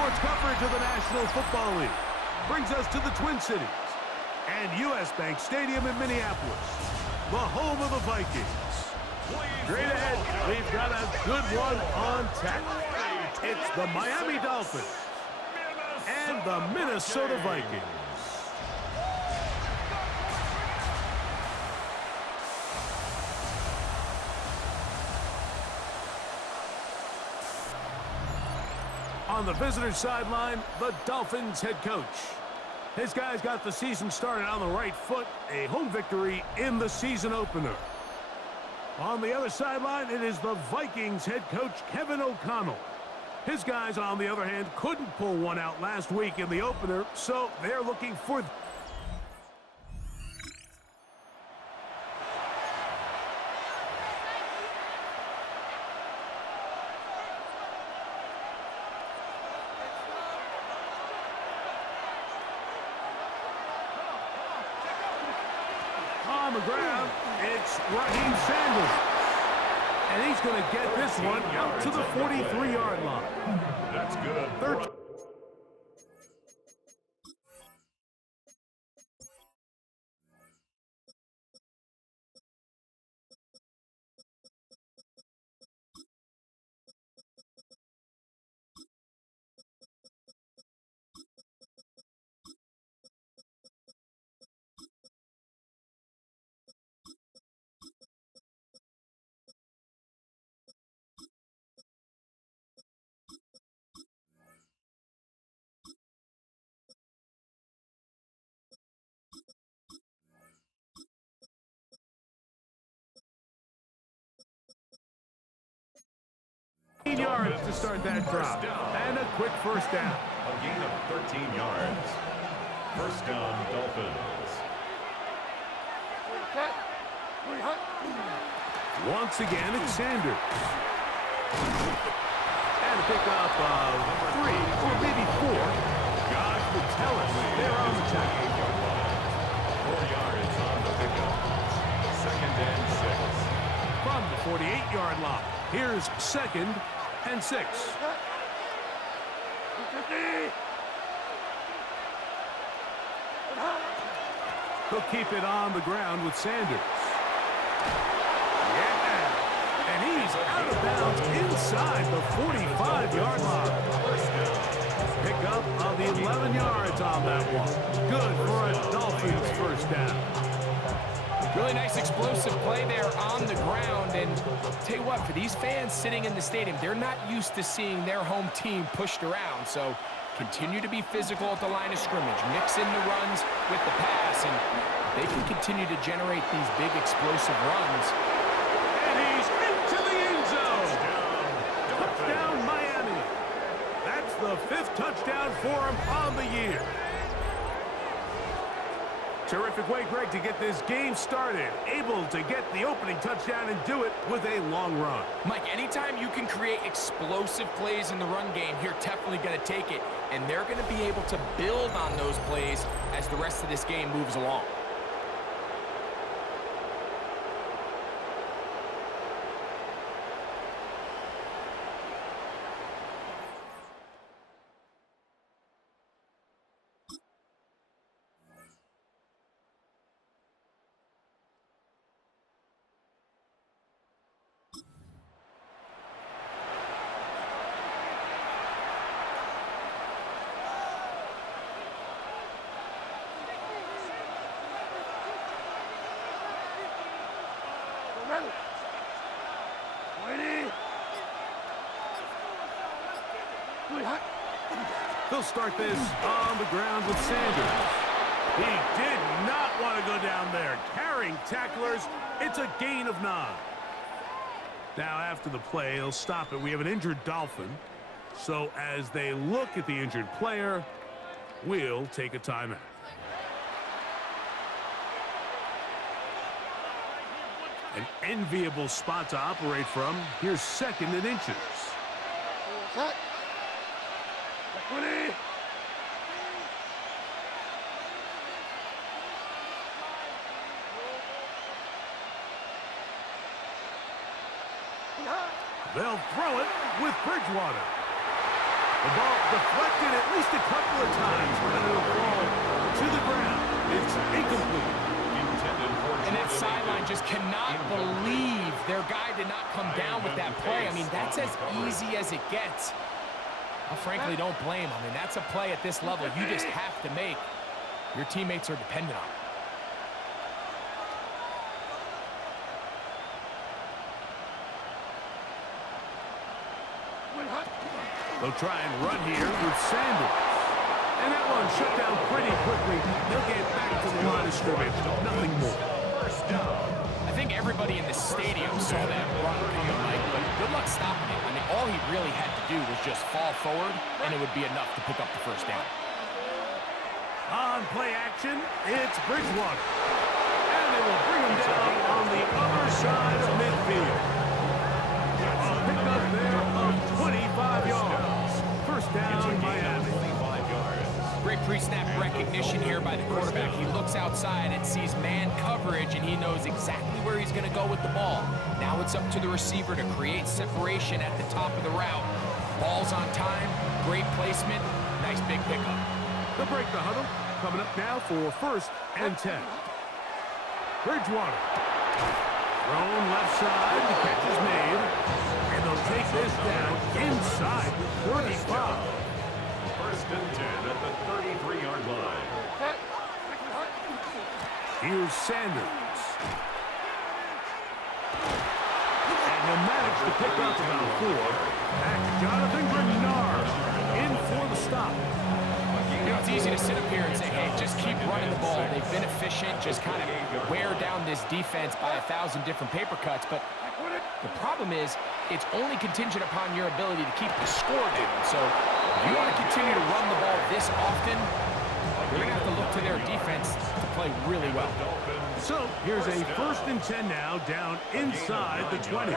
sports coverage of the National Football League brings us to the Twin Cities and U.S. Bank Stadium in Minneapolis, the home of the Vikings. Straight ahead, we've got a good one on tap. It's the Miami Dolphins and the Minnesota Vikings. On the visitor sideline, the Dolphins head coach. His guys got the season started on the right foot, a home victory in the season opener. On the other sideline, it is the Vikings head coach, Kevin O'Connell. His guys, on the other hand, couldn't pull one out last week in the opener, so they're looking for... On the ground, it's Raheem Sanders. And he's going to get this one out to the 43-yard line. That's good. Third. Yards to start that drive. And a quick first down. A gain of 13 yards. First down, Dolphins. Once again, it's Sanders. And a pickup of 3 or maybe 4. God would tell us they're on the tackle. 4 yards on the pickup. Second and 6. From the 48-yard line, here's second and 6. He'll keep it on the ground with Sanders. Yeah! And he's out of bounds inside the 45-yard line. Pickup of the 11 yards on that one. Good for a Dolphins first down. Really nice explosive play there on the ground. And I'll tell you what, for these fans sitting in the stadium, they're not used to seeing their home team pushed around. So continue to be physical at the line of scrimmage. Mix in the runs with the pass. And they can continue to generate these big explosive runs. And he's into the end zone. Touchdown, Miami. That's the 5th touchdown for him on the year. Terrific way, Greg, to get this game started. Able to get the opening touchdown and do it with a long run. Mike, anytime you can create explosive plays in the run game, you're definitely going to take it. And they're going to be able to build on those plays as the rest of this game moves along. They'll start this on the ground with Sanders. He did not want to go down there. Carrying tacklers, it's a gain of 9. Now after the play, he'll stop it. We have an injured Dolphin. So as they look at the injured player, we'll take a timeout. An enviable spot to operate from. Here's second and inches. They'll throw it with Bridgewater. The ball deflected at least a couple of times, and it'll fall to the ground. It's incomplete. And that sideline just cannot believe their guy did not come down with that play. I mean, that's as easy as it gets. I frankly don't blame him. I mean, that's a play at this level you just have to make. Your teammates are dependent on it. They'll try and run here with Sanders. And that one shut down pretty quickly. They'll get back to the line of scrimmage. Nothing more. First down. I think everybody in the stadium saw that run coming, Mike, but good luck stopping it. I mean, all he really had to do was just fall forward, and it would be enough to pick up the first down. On play action, it's Bridgewater. And they will bring him down on the other side of midfield. A pickup there of 25 yards. First down, Miami. 25 yards. Great pre-snap recognition here by the quarterback. He looks outside and sees man coverage, and he knows exactly where he's going to go with the ball. Now it's up to the receiver to create separation at the top of the route. Ball's on time, great placement, nice big pickup. They'll break the huddle. Coming up now for 1st and 10. Bridgewater. Thrown left side. The catch is made. And they'll take this down inside 35. 1st and 10 at the 33-yard line. Here's Sanders. And they'll manage to pick up about 4. Back to Jonathan Grenard. In for the stop. You know, it's easy to sit up here and say, hey, just keep running the ball. They've been efficient, just kind of wear down this defense by 1,000 different paper cuts. But the problem is, it's only contingent upon your ability to keep the score down. So if you want to continue to run the ball this often, you're going to have to look to their defense to play really well. So here's a 1st and 10 now, down inside the 20.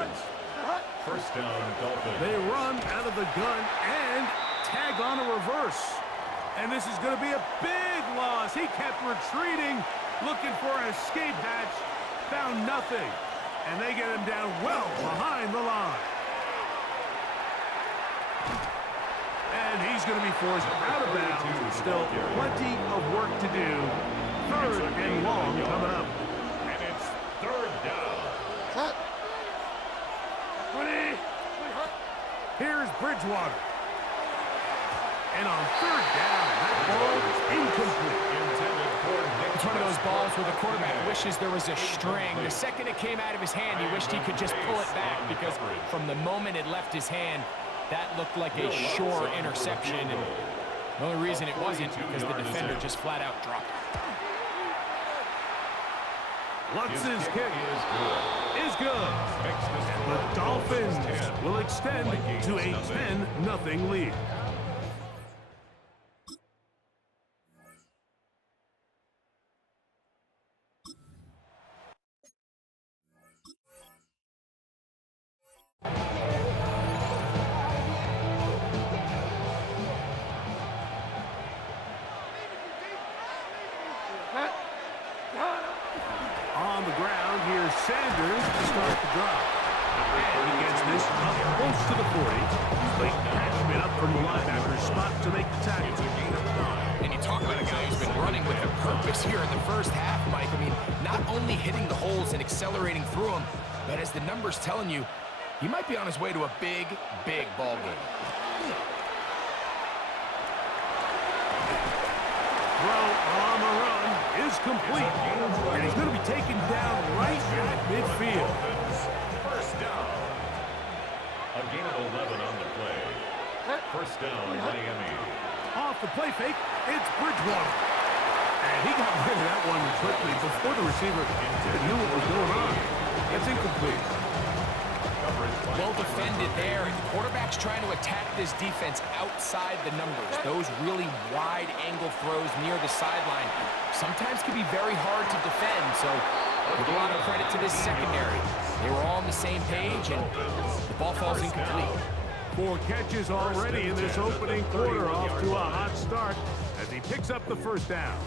First down, Dolphins. They run out of the gun and tag on a reverse. And this is going to be a big loss. He kept retreating, looking for an escape hatch, found nothing. And they get him down well behind the line. And he's going to be forced out of bounds. Still plenty of work to do. 3rd and long coming up. And it's 3rd down. Here's Bridgewater. And on 3rd down, that ball is incomplete. It's one of those balls where the quarterback wishes there was a string. The second it came out of his hand, he wished he could just pull it back, because from the moment it left his hand, that looked like a sure interception. And the only reason it wasn't because the defender just flat out dropped it. Lutz's kick is good. And the Dolphins will extend to a 10-0 lead. On the ground, here's Sanders to start the drive. And he gets this up close to the 40. Late Cashman up from the linebacker's spot to make the tackle. And you talk about a guy who's been running with a purpose here in the first half, Mike. I mean, not only hitting the holes and accelerating through them, but as the numbers telling you, he might be on his way to a big, big ball game. Throw on the run is complete. And he's going to be taken down right at midfield. First down. A gain of 11 on the play. First down, Miami. Off the play fake, it's Bridgewater. And he got rid of that one quickly before the receiver knew what was going on. It's incomplete. Well defended there. The quarterback's trying to attack this defense outside the numbers. Those really wide angle throws near the sideline sometimes can be very hard to defend. So give a lot of credit to this secondary. They were all on the same page, and the ball falls incomplete. 4 catches already in this opening quarter, off to a hot start as he picks up the first down.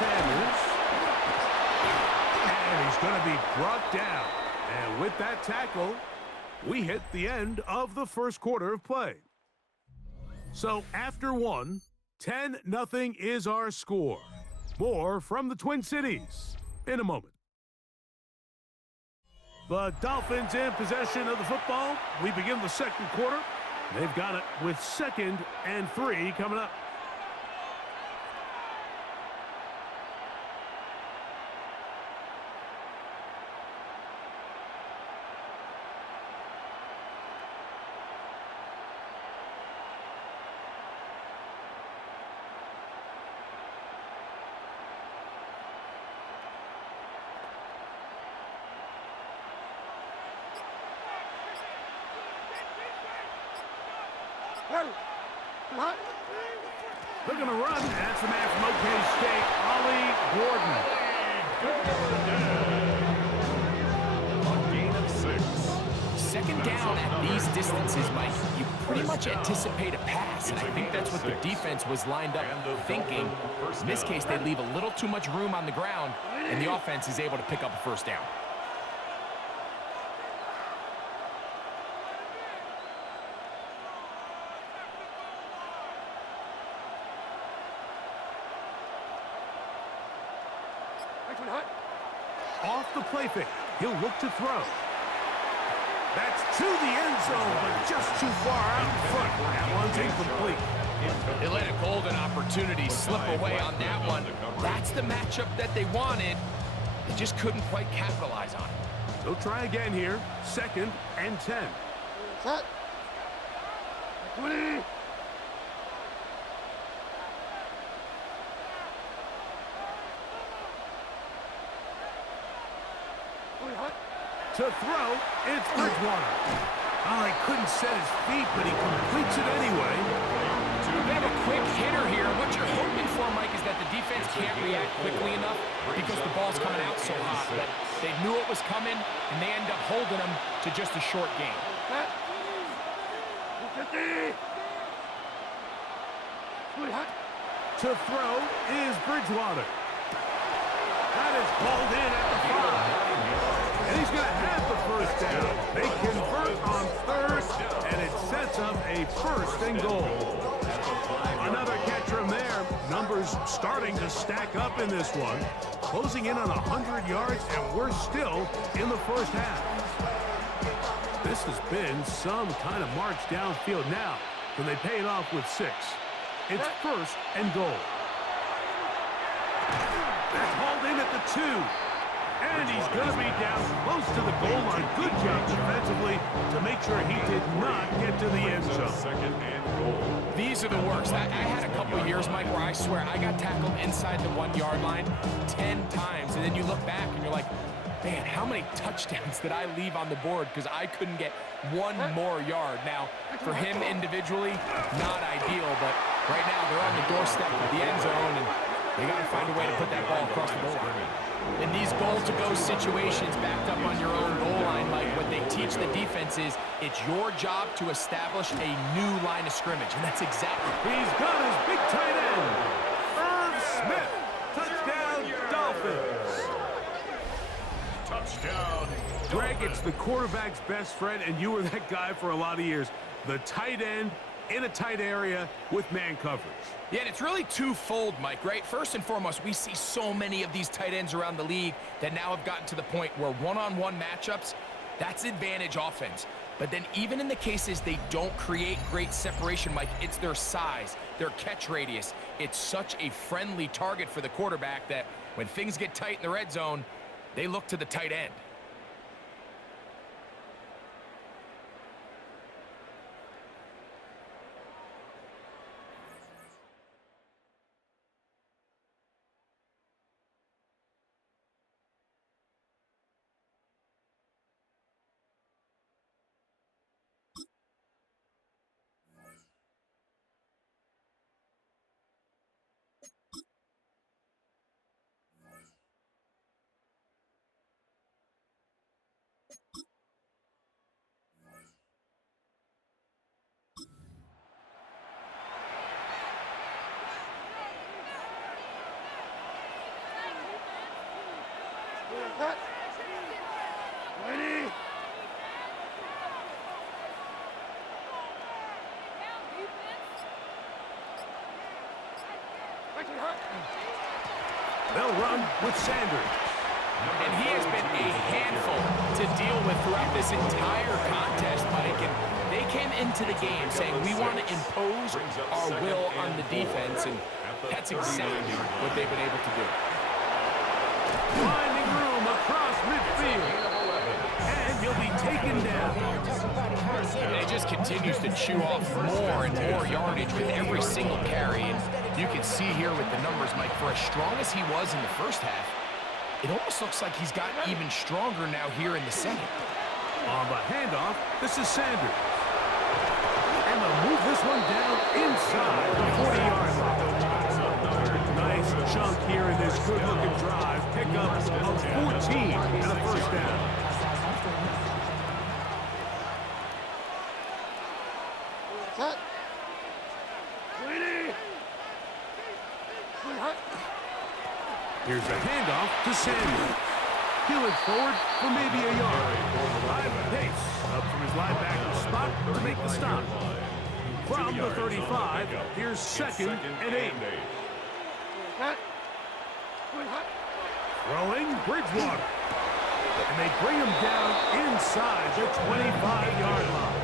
Sanders. And he's going to be brought down. And with that tackle, we hit the end of the first quarter of play. So after one, 10-0 is our score. More from the Twin Cities in a moment. The Dolphins in possession of the football. We begin the second quarter. They've got it with 2nd and 3 coming up. They're going to run. That's the man from OK State, Ollie Gordon. A gain of 6. 2nd down at these distances, Mike, you pretty much anticipate a pass, and I think that's what the defense was lined up thinking. In this case, they leave a little too much room on the ground, and the offense is able to pick up a 1st down. Off the play fake. He'll look to throw. That's to the end zone, but just too far out in front. That one's incomplete. They let a golden opportunity slip away on that one. That's the matchup that they wanted. They just couldn't quite capitalize on it. They'll try again here. 2nd and 10. Set. 20. To throw, it's Bridgewater. Oh, he couldn't set his feet, but he completes it anyway. They have a quick hitter here. What you're hoping for, Mike, is that the defense can't react quickly enough because the ball's coming out so hot. But they knew it was coming, and they end up holding them to just a short game. To throw is Bridgewater. That is hauled in at the 5. And he's going to have the 1st down. They convert on 3rd, and it sets up a 1st and goal. Another catch from there. Numbers starting to stack up in this one. Closing in on 100 yards, and we're still in the 1st half. This has been some kind of march downfield now. Can they pay it off with 6? It's 1st and goal. That's hauled in at the 2. And he's going to be down close to the goal line. Good job defensively to make sure he did not get to the end zone. 2nd and goal. These are the worst. I had a couple years, Mike, where I swear I got tackled inside the 1-yard line 10 times. And then you look back and you're like, man, how many touchdowns did I leave on the board because I couldn't get one more yard? Now, for him individually, not ideal, but right now they're on the doorstep of the end zone, and they got to find a way to put that ball across the goal line. In these goal-to-go situations backed up on your own goal line, Mike, what they teach the defense is it's your job to establish a new line of scrimmage, and that's exactly. He's got his big tight end, Irv Smith. Touchdown, Dolphins. Touchdown. Greg, it's the quarterback's best friend, and you were that guy for a lot of years. The tight end in a tight area with man coverage. Yeah, and it's really twofold, Mike, right? First and foremost, we see so many of these tight ends around the league that now have gotten to the point where one-on-one matchups, that's advantage offense. But then even in the cases they don't create great separation, Mike, it's their size, their catch radius. It's such a friendly target for the quarterback that when things get tight in the red zone, they look to the tight end. They'll run with Sanders. And he has been a handful to deal with throughout this entire contest, Mike. And they came into the game saying, we want to impose our will on the defense, and that's exactly what they've been able to do. Finding room across midfield. And he'll be taken down. And it just continues to chew off more and more yardage with every single carry. And you can see here with the numbers, Mike, for as strong as he was in the first half, it almost looks like he's gotten even stronger now here in the second. On the handoff, this is Sanders. And they'll move this one down inside the 40-yard line. Nice chunk here in this good-looking drive. Pickup of 14 and a first down. Here's a handoff to Sanders. Peeling forward for maybe a yard. Live pace up from his linebacker spot to make the stop. From the 35, here's second and 8. Throwing Bridgewater. And they bring him down inside the 25-yard line.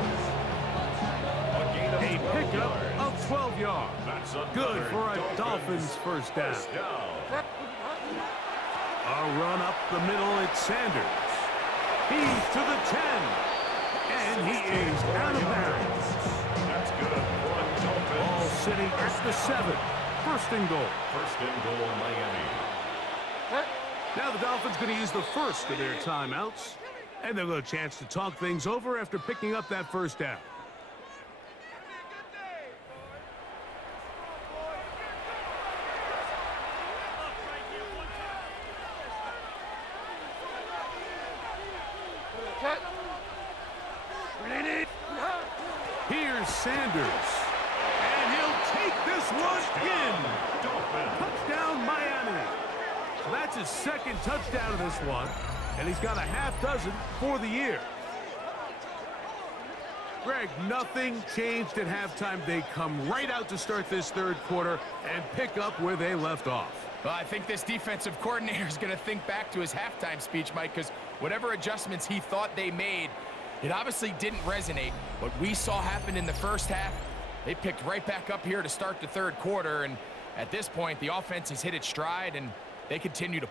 A pickup of 12 yards. Good for a Dolphins first down. A run up the middle, it's Sanders. He's to the 10. And he is out of bounds. That's good. Ball sitting at the 7. First and goal. First and goal, Miami. Now the Dolphins going to use the first of their timeouts. And they'll get a chance to talk things over after picking up that first down. Here's Sanders. And he'll take this one in. Touchdown, Miami. That's his second touchdown of this one. And he's got a half dozen for the year. Greg, nothing changed at halftime. They come right out to start this third quarter and pick up where they left off. Well, I think this defensive coordinator is going to think back to his halftime speech, Mike, because whatever adjustments he thought they made, it obviously didn't resonate. What we saw happen in the first half, they picked right back up here to start the third quarter, and at this point, the offense has hit its stride, and they continue to...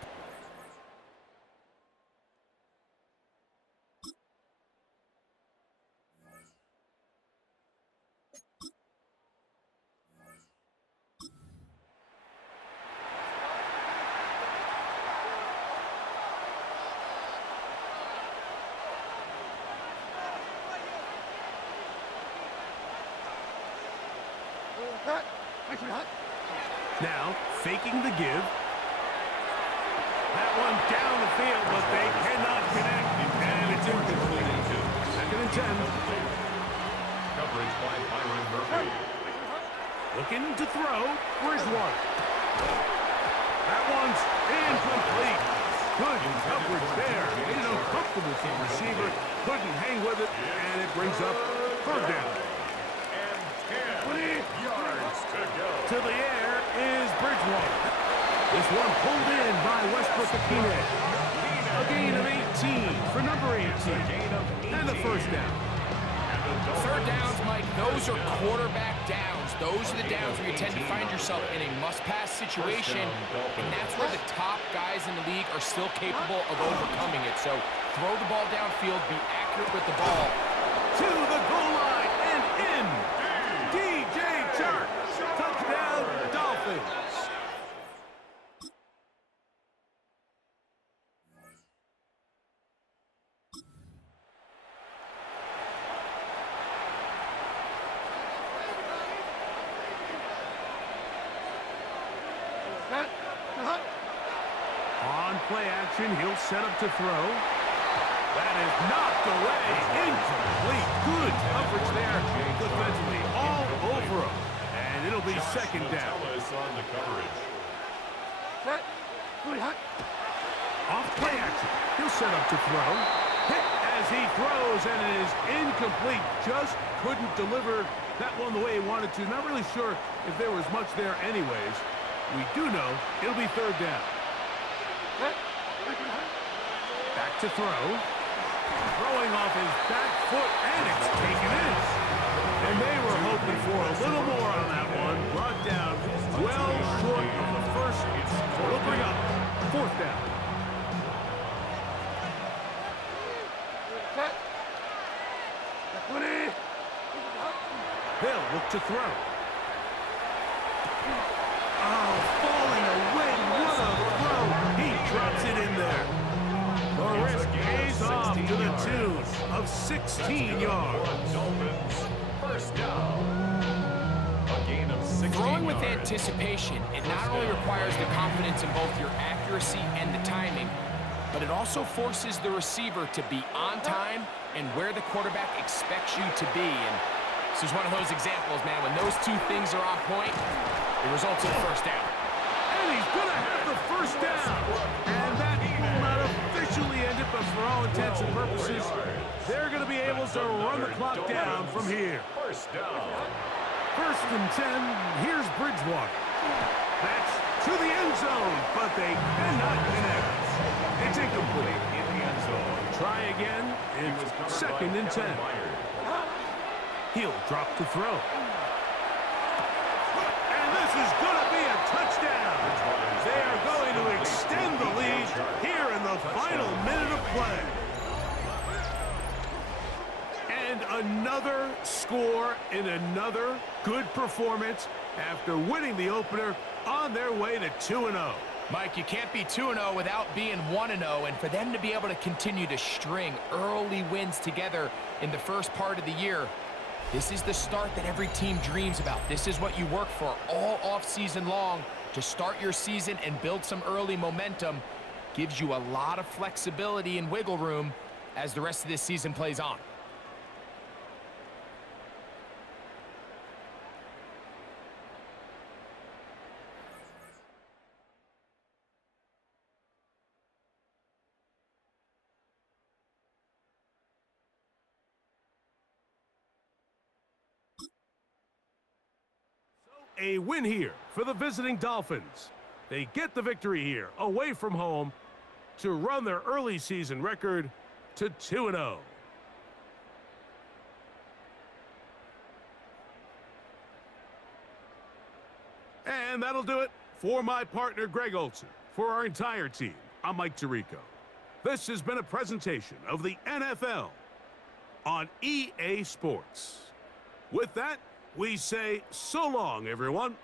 Now, faking the give. That one down the field, but they cannot connect. And it's incomplete. Second and 10. Coverage by Byron Murphy. Looking to throw, Bridgewater. That one's incomplete. Good coverage there. Made it uncomfortable for the receiver. Couldn't hang with it, and it brings up third down. And 10 yards to go. To the air is Bridgewater. This one pulled in by Westbrook-Akine. A gain of 18 for number 18. And the first down. Third downs, Mike, those are quarterback downs. Those are the downs where you tend to find yourself in a must-pass situation, and that's where the top guys in the league are still capable of overcoming it. So throw the ball downfield, be accurate with the ball. To the goal line and in. DJ Chark. Touchdown, Dolphins. On play action, he'll set up to throw. That is knocked away. Incomplete. Good coverage there. Defensively all over him. And it'll be second down. On the coverage. Off play action. He'll set up to throw. Hit as he throws, and it is incomplete. Just couldn't deliver that one the way he wanted to. Not really sure if there was much there anyways. We do know it'll be third down. Back to throw. Throwing off his back foot, and it's taken in. And they were hoping for a little more on that one. Brought down well short of the first. It'll bring up fourth down. They'll look to throw. Oh, falling away. What a throw. He drops it in there. The risk pays off to the tune of 16 yards. Dolphins, first down. A gain of 16 Throwing with yards. anticipation, it not only requires the confidence in both your accuracy and the timing, but it also forces the receiver to be on time and where the quarterback expects you to be. And this is one of those examples, man. When those two things are on point, it results in a first down. And he's going to have the first down. And that will not officially end it, but for all intents and purposes, they're going to be able to run the clock down from here. First down. First and 10, here's Bridgewater. That's to the end zone, but they cannot connect. It's incomplete. In the end zone. Try again. It's second and 10. He'll drop to throw. And this is going to be a touchdown. They are going to extend the lead here in the final minute of play. And another score in another good performance after winning the opener on their way to 2-0. Mike, you can't be 2-0 without being 1-0, and for them to be able to continue to string early wins together in the first part of the year, this is the start that every team dreams about. This is what you work for all offseason long to start your season and build some early momentum. Gives you a lot of flexibility and wiggle room as the rest of this season plays on. A win here for the visiting Dolphins. They get the victory here away from home to run their early season record to 2-0. And that'll do it for my partner, Greg Olson. For our entire team, I'm Mike Tirico. This has been a presentation of the NFL on EA Sports. With that, we say so long, everyone.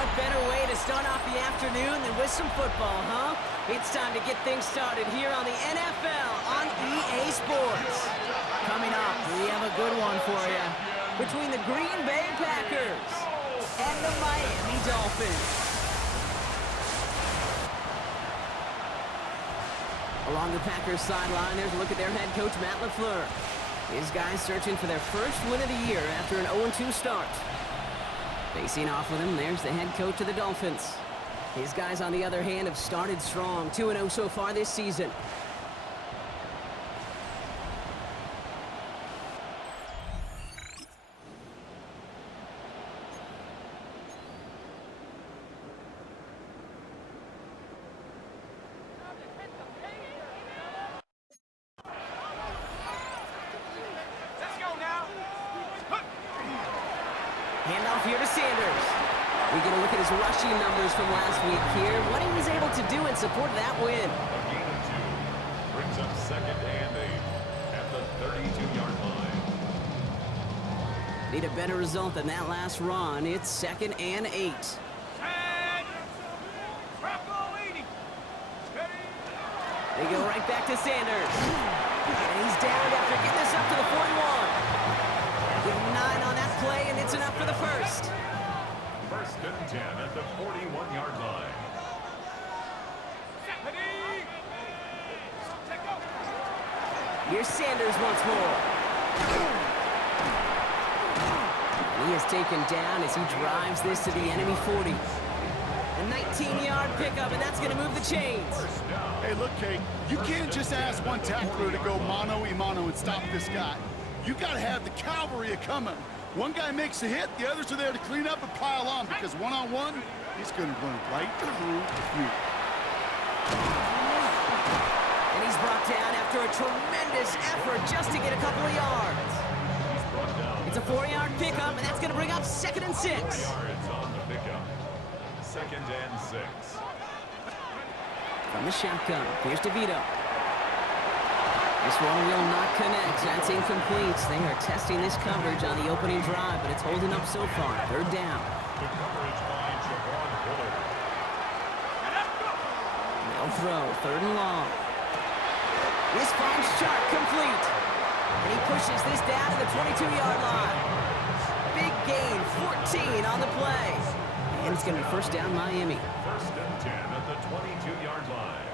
What better way to start off the afternoon than with some football, huh? It's time to get things started here on the NFL on EA Sports. Coming up, we have a good one for you between the Green Bay Packers and the Miami Dolphins. Along the Packers sideline, there's a look at their head coach, Matt LaFleur. His guys searching for their first win of the year after an 0-2 start. Facing off with him, there's the head coach of the Dolphins. His guys, on the other hand, have started strong, 2-0 so far this season. Handoff here to Sanders. We get a look at his rushing numbers from last week here. What he was able to do in support of that win. A gain of 2 brings up 2nd and 8 at the 32-yard line. Need a better result than that last run. It's 2nd and 8. They go right back to Sanders. And he's down after getting this up to the 41. Give him 9 on that play, and it's enough for the first. 1st and 10 at the 41-yard line. Here's Sanders once more. He is taken down as he drives this to the enemy 40. A 19-yard pickup, and that's going to move the chains. Hey, look, Kate, you can't just ask one tackler to go mano-a-mano and stop this guy. You got to have the cavalry coming. One guy makes a hit, the others are there to clean up and pile on, because one-on-one, he's going to run right through you. And he's brought down after a tremendous effort just to get a couple of yards. It's a 4-yard pickup, and that's going to bring up 2nd and 6. 4 yards on the pickup. 2nd and 6. From the shotgun, here's DeVito. This one will not connect. That's incomplete. They are testing this coverage on the opening drive, but it's holding up so far. 3rd down. The coverage by Javon Bullard. They'll throw. 3rd and long. This finds Sharp complete. And he pushes this down to the 22-yard line. Big gain, 14 on the play. And it's going to be 1st down Miami. 1st and 10 at the 22-yard line.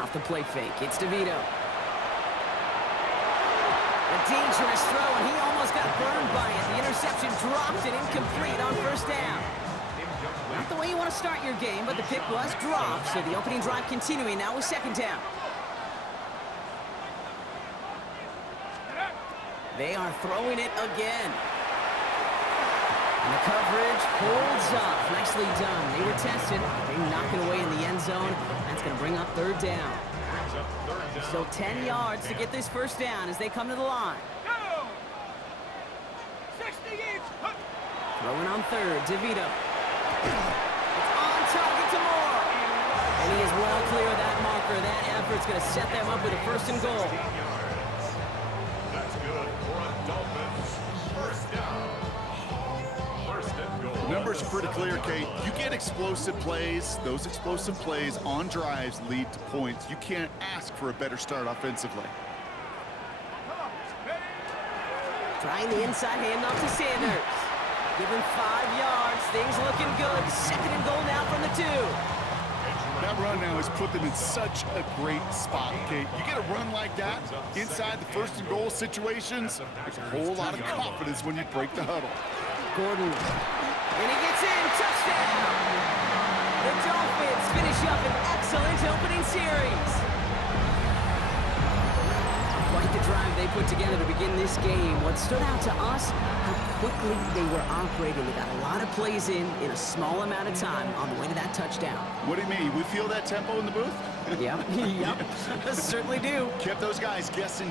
Off the play fake, it's DeVito. A dangerous throw, and he almost got burned by it. The interception dropped and incomplete on 1st down. Not the way you want to start your game, but the pick was dropped, so the opening drive continuing now with 2nd down. They are throwing it again. And the coverage holds up. Nicely done. They were tested. They knock it away in the end zone. That's going to bring up 3rd down. Still 10 yards to get this 1st down as they come to the line. Throwing on 3rd, DeVito. It's on target to Moore. And he is well clear of that marker. That effort's going to set them up with a 1st and goal. That's good for a Dolphins 1st down. 1st and goal. The numbers are pretty clear, Kate. You get explosive plays. Those explosive plays on drives lead to points. You can't ask for a better start offensively. Trying the inside handoff to Sanders. Given 5 yards. Things looking good. 2nd and goal now from the 2. That run now has put them in such a great spot, Kate. You get a run like that inside the 1st and goal situations, there's a whole lot of confidence when you break the huddle. Gordon. And he gets in. Touchdown. The Dolphins finish up an excellent opening series. Quite the drive they put together to begin this game. What stood out to us, how quickly they were operating. They got a lot of plays in a small amount of time on the way to that touchdown. What do you mean? We feel that tempo in the booth? Yep, yep, certainly do. Kept those guys guessing.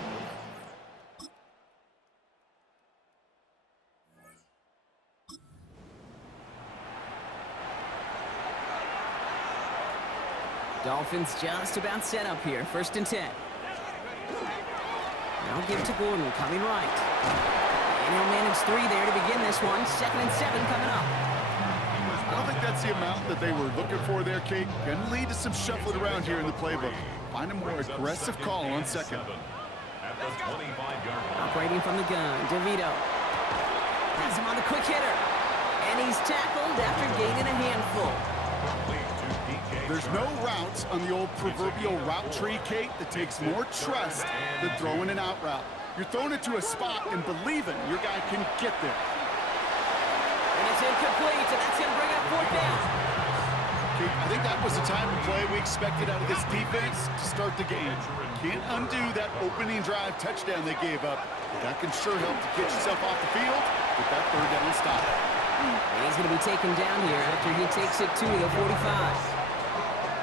Dolphins just about set up here. 1st and 10. Now give to Gordon, coming right. And he'll manage 3 there to begin this one. 2nd and 7 coming up. I don't think that's the amount that they were looking for there, Kate. Can lead to some shuffling around here in the playbook. Find a more aggressive call on second. At the 25-yard line. Operating from the gun, DeVito. Has him on the quick hitter. And he's tackled after gaining a handful. There's no routes on the old proverbial route tree, Kate, that takes more trust than throwing an out route. You're throwing it to a spot and believing your guy can get there. And it's incomplete, and that's going to bring up 4th down. Kate, I think that was the type of play we expected out of this defense to start the game. Can't undo that opening drive touchdown they gave up. But that can sure help to get yourself off the field with that 3rd down stop. And he's going to be taken down here after he takes it to the 45.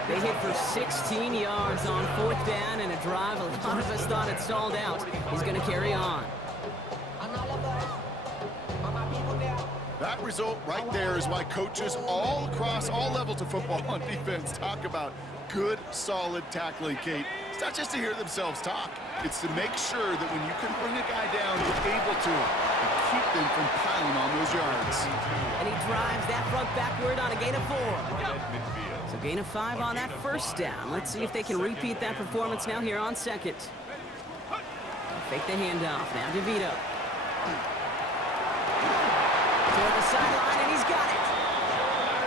They hit for 16 yards on 4th down and a drive a lot of us thought it stalled out. He's going to carry on. That result right there is why coaches all across all levels of football on defense talk about good, solid tackling, Kate. It's not just to hear themselves talk. It's to make sure that when you can bring a guy down, you're able to and keep them from piling on those yards. And he drives that front backward on a gain of 4. So gain of 5 on that 1st down. Let's see if they can repeat that performance now here on 2nd. They'll fake the handoff. Now DeVito. Toward the sideline, and he's got it.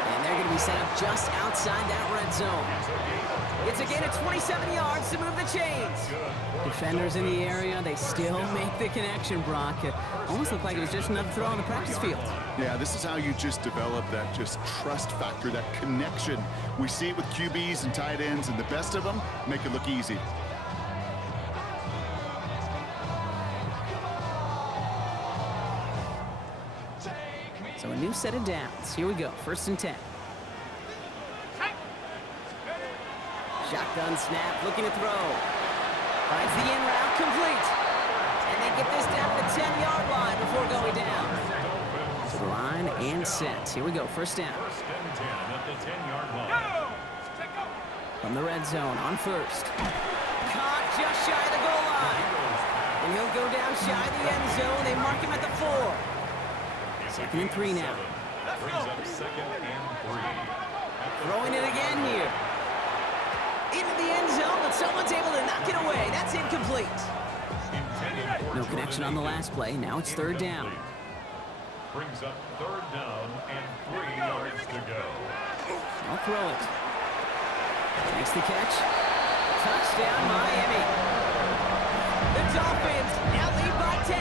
And they're going to be set up just outside that red zone. It's a gain of 27 yards to move the chains. Defenders in the area, they still make the connection, Brock. It almost looked like it was just another throw on the practice field. Yeah, this is how you just develop that just trust factor, that connection. We see it with QBs and tight ends, and the best of them make it look easy. So a new set of downs. Here we go, 1st and 10. Shotgun snap, looking to throw. Finds the in route, complete. And they get this down to the 10-yard line before going down. To the line and set. Here we go, 1st down. 1st and 10 at the 10-yard line. From the red zone on 1st. Caught just shy of the goal line. And he'll go down shy of the end zone. They mark him at the 4. 2nd and 3 now. Brings up 2nd and 3. Throwing it again here. Into the end zone, but someone's able to knock it away. That's incomplete. No connection on the last play. Now it's 3rd down. Brings up 3rd down and 3 yards to go. I'll throw it. Makes the catch. Touchdown, Miami. The Dolphins now lead by 10.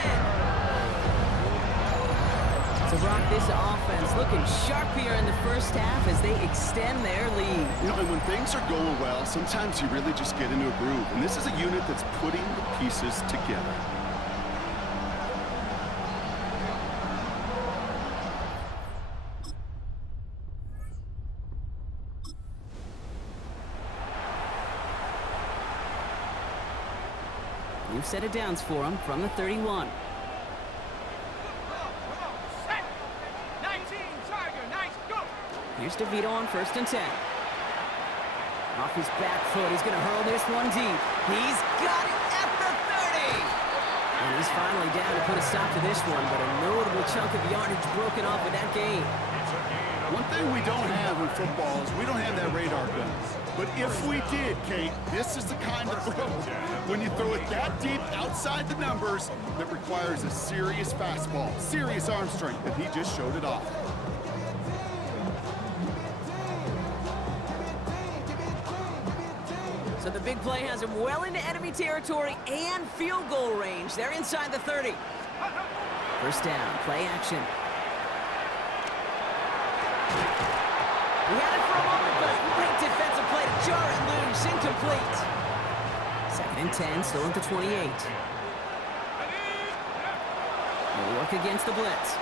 So, Brock, this offense looking sharp here in the 1st half as they extend their lead. You know, and when things are going well, sometimes you really just get into a groove. And this is a unit that's putting the pieces together. New set of downs for them from the 31. Here's DeVito on 1st and 10. Off his back foot, he's going to hurl this one deep. He's got it at the 30. And he's finally down to put a stop to this one, but a notable chunk of yardage broken off with that game. One thing we don't have in football is we don't have that radar gun. But if we did, Kate, this is the kind of throw when you throw it that deep outside the numbers that requires a serious fastball, serious arm strength, and he just showed it off. So the big play has him well into enemy territory and field goal range. They're inside the 30. 1st down, play action. He had it for a moment, but a great defensive play to jar it loose. Incomplete. 2nd and 10, still at the 28. They'll work against the blitz.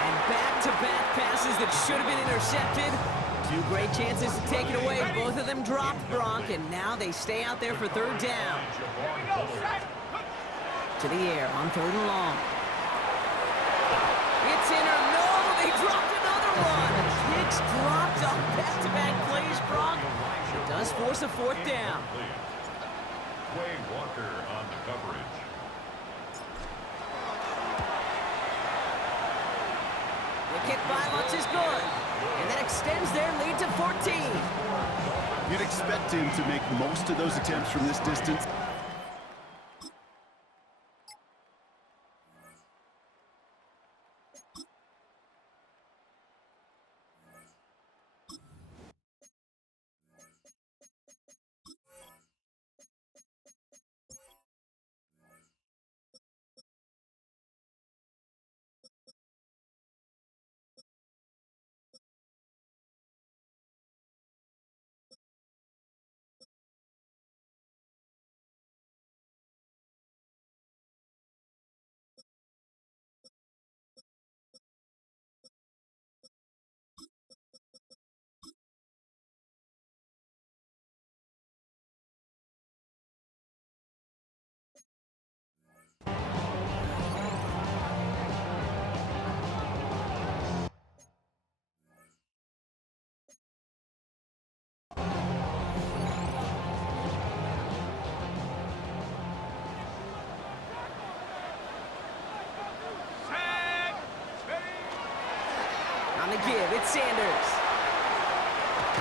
And back-to-back passes that should have been intercepted. 2 great chances to take it away. Both of them dropped, Brock, and now they stay out there for 3rd down. To the air on 3rd and long. It's in or no, they dropped another one. Kicks dropped on back-to-back plays, Brock. It does force a 4th down. Walker on the coverage. The kick by Lutz is good, and that extends their lead to 14. You'd expect him to make most of those attempts from this distance. On the give, it's Sanders.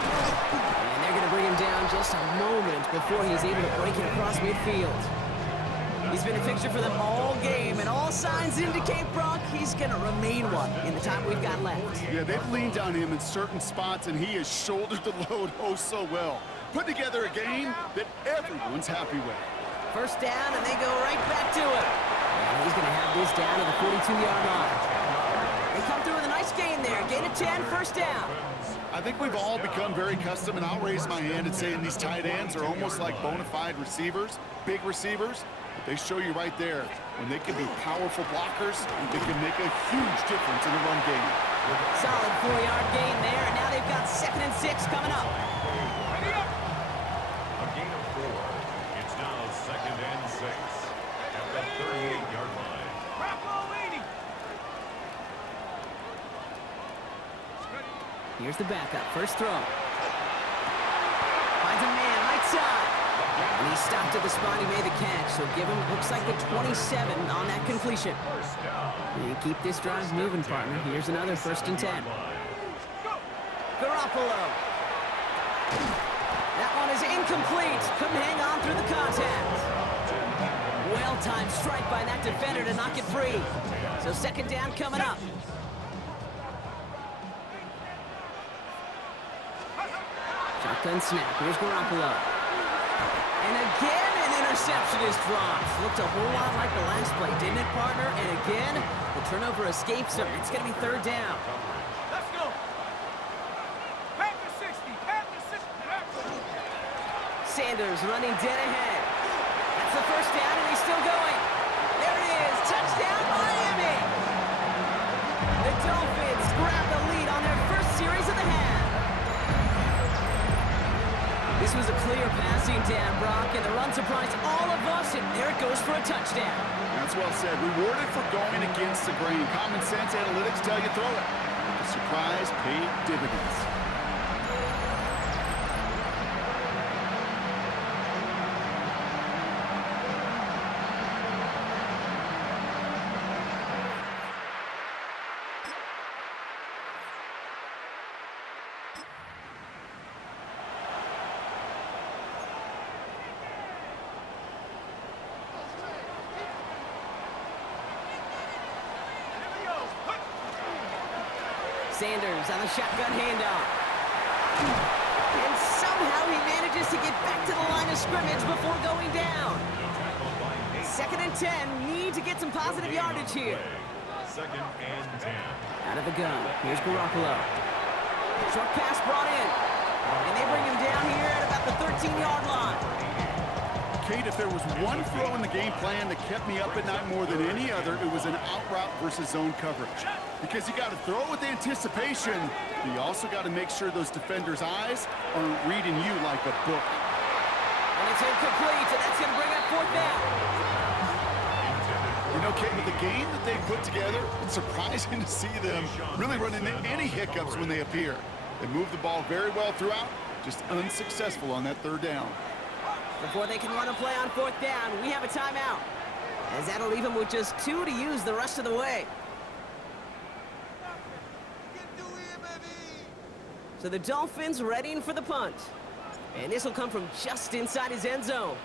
And they're going to bring him down just a moment before he's able to break it across midfield. He's been a fixture for them all game, and all signs indicate, Brock, he's going to remain one in the time we've got left. Yeah, they've leaned on him in certain spots, and he has shouldered the load oh so well. Put together a game that everyone's happy with. First down, and they go right back to it. And he's going to have this down to the 42-yard line. They come through with a nice gain there. Gain of 10, first down. I think we've all become very accustomed, and I'll raise my hand and say these tight ends are almost like bona fide receivers, big receivers. But they show you right there, when they can be powerful blockers, they can make a huge difference in the run game. Solid 4-yard gain there, and now they've got 2nd and 6 coming up. A gain of 4. It's now 2nd and 6 at the 38-yard line. Here's the backup, first throw. Finds a man, right side. And he stopped at the spot he made the catch, so give him, looks like the 27 on that completion. And keep this drive moving, partner. Here's another 1st and 10. Garoppolo. That one is incomplete. Couldn't hang on through the contact. Well-timed strike by that defender to knock it free. So 2nd down coming up. Shotgun snap. Here's Garoppolo. And again, an interception is dropped. Looked a whole lot like the last play, didn't it, partner? And again, the turnover escapes him. It's going to be 3rd down. Let's go. Back to 60. Back to 60. Sanders running dead ahead. That's the 1st down, and he's still going. There it is. Touchdown, Miami. The Dolphins grab the lead on their first series of the half. This was a clear passing down, Brock, and the run surprised all of us, and there it goes for a touchdown. That's well said. Rewarded for going against the grain. Common sense analytics tell you throw it. The surprise paid dividends. Sanders on the shotgun handoff. And somehow he manages to get back to the line of scrimmage before going down. 2nd and 10. Need to get some positive yardage here. 2nd and 10. Out of the gun. Here's Garoppolo. Short pass brought in. And they bring him down here at about the 13-yard line. Kate, if there was one throw in the game plan that kept me up at night more than any other, it was an out route versus zone coverage. Because you got to throw with anticipation, but you also got to make sure those defenders' eyes aren't reading you like a book. And it's incomplete, and that's going to bring up 4th down. You know, Kate, with the game that they've put together, it's surprising to see them really run into any hiccups when they appear. They move the ball very well throughout, just unsuccessful on that 3rd down. Before they can run a play on 4th down, we have a timeout, as that'll leave them with just 2 to use the rest of the way. So the Dolphins readying for the punt. And this will come from just inside his end zone.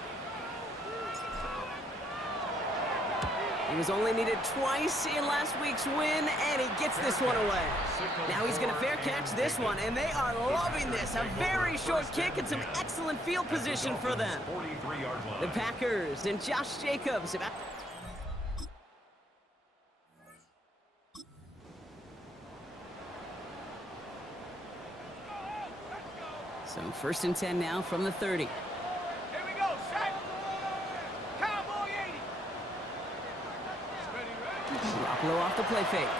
He was only needed twice in last week's win, and he gets this one away. Now he's going to fair catch this one, and they are loving this. A very short kick and some excellent field position for them. The Packers and Josh Jacobs about... So 1st and 10 now from the 30. Here we go, set. Cowboy 80. Garoppolo off the play fake.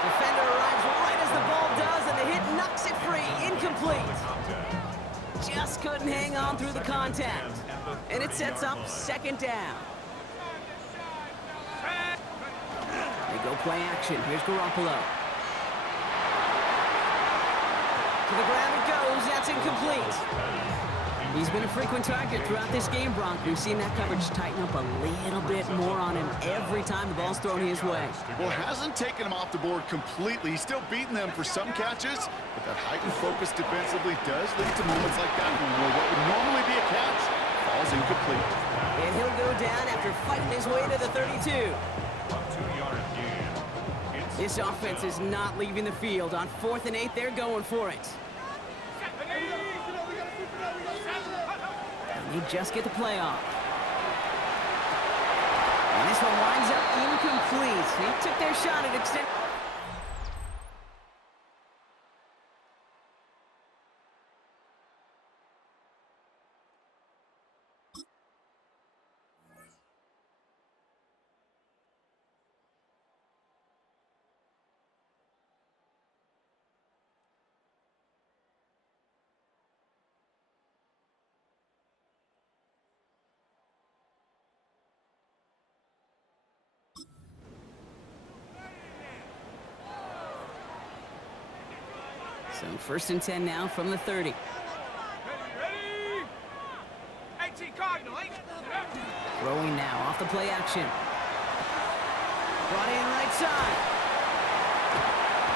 Defender arrives right as the ball does, and the hit knocks it free. Incomplete. Just couldn't hang on through the contact. And it sets up 2nd down. They go play action. Here's Garoppolo. To the ground it goes. That's incomplete. He's been a frequent target throughout this game, Bronk. We've seen that coverage tighten up a little bit more on him every time the ball's thrown his way. Well, hasn't taken him off the board completely. He's still beating them for some catches, but that heightened focus defensively does lead to moments like that one where what would normally be a catch falls incomplete. And he'll go down after fighting his way to the 32. This offense is not leaving the field. On 4th and 8, they're going for it. And they just get the play off. And this one winds up incomplete. They took their shot at extend. So 1st and 10 now from the 30. Ready? 18 Cardinal, 8. Throwing now off the play action. Brought in right side.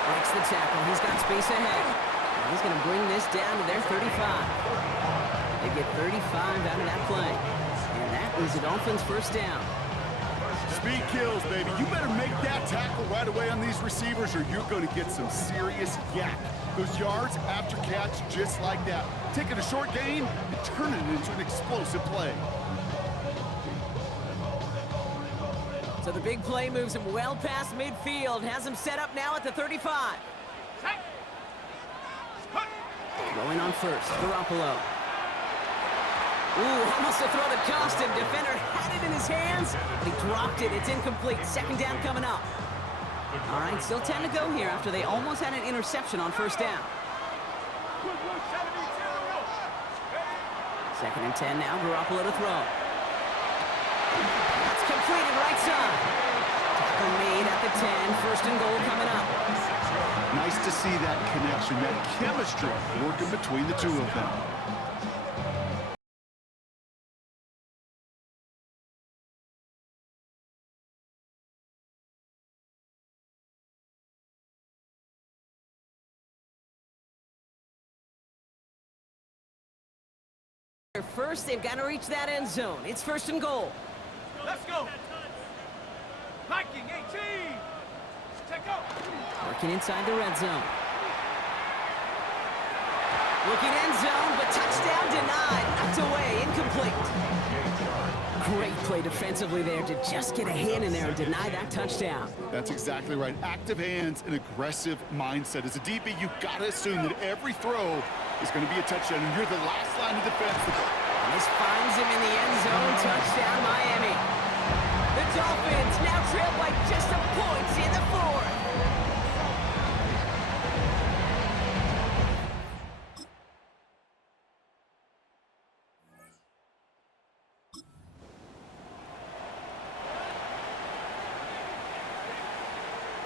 Breaks the tackle. He's got space ahead. And he's going to bring this down to their 35. They get 35 out of that play. And that is the Dolphins' 1st down. Speed kills, baby. You better make that tackle right away on these receivers or you're going to get some serious yak. Those yards after catch just like that. Taking a short gain and turning it into an explosive play. So the big play moves him well past midfield. Has him set up now at the 35. Going on 1st, Garoppolo. Ooh, almost a throw that cost him. Defender had it in his hands, but he dropped it. It's incomplete. 2nd down coming up. All right, still 10 to go here after they almost had an interception on 1st down. 2nd and 10 now, Garoppolo to throw. That's completed right side. Tackle made at the 10, 1st and goal coming up. Nice to see that connection, that chemistry working between the two of them. First, they've got to reach that end zone. It's 1st and goal. Let's go. Viking 18. Take go. Working inside the red zone. Looking end zone, but touchdown denied. Knocked away, incomplete. Great play defensively there to just get a hand in there and deny that touchdown. That's exactly right. Active hands and aggressive mindset. As a DB, you've got to assume that every throw is going to be a touchdown, and you're the last line of defense. And this finds him in the end zone. Touchdown, Miami. The Dolphins now trail by just a point in the 4th.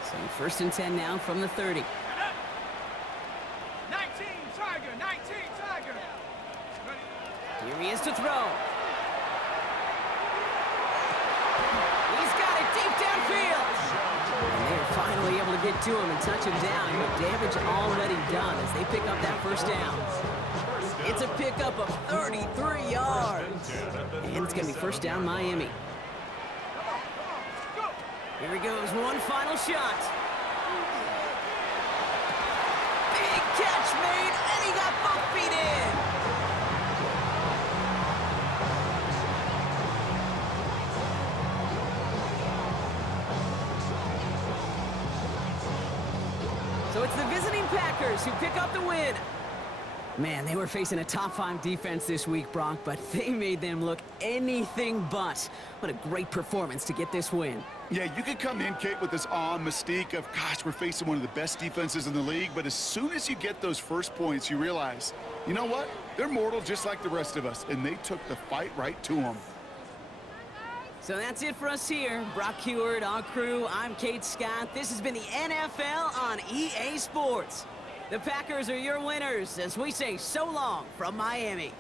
So 1st and 10 now from the 30. 19 Tiger, 19 Tiger. Here he is to throw. He's got it deep downfield. And they're finally able to get to him and touch him down, but damage already done as they pick up that first down. It's a pickup of 33 yards. And it's going to be first down Miami. Here he goes, one final shot. Big catch made, and he got both feet in. So it's the visiting Packers who pick up the win. Man, they were facing a top-5 defense this week, Brock, but they made them look anything but. What a great performance to get this win. Yeah, you could come in, Kate, with this awe and mystique of, gosh, we're facing one of the best defenses in the league, but as soon as you get those first points, you realize, you know what? They're mortal just like the rest of us, and they took the fight right to them. So that's it for us here. Brock Heward, our crew, I'm Kate Scott. This has been the NFL on EA Sports. The Packers are your winners as we say so long from Miami.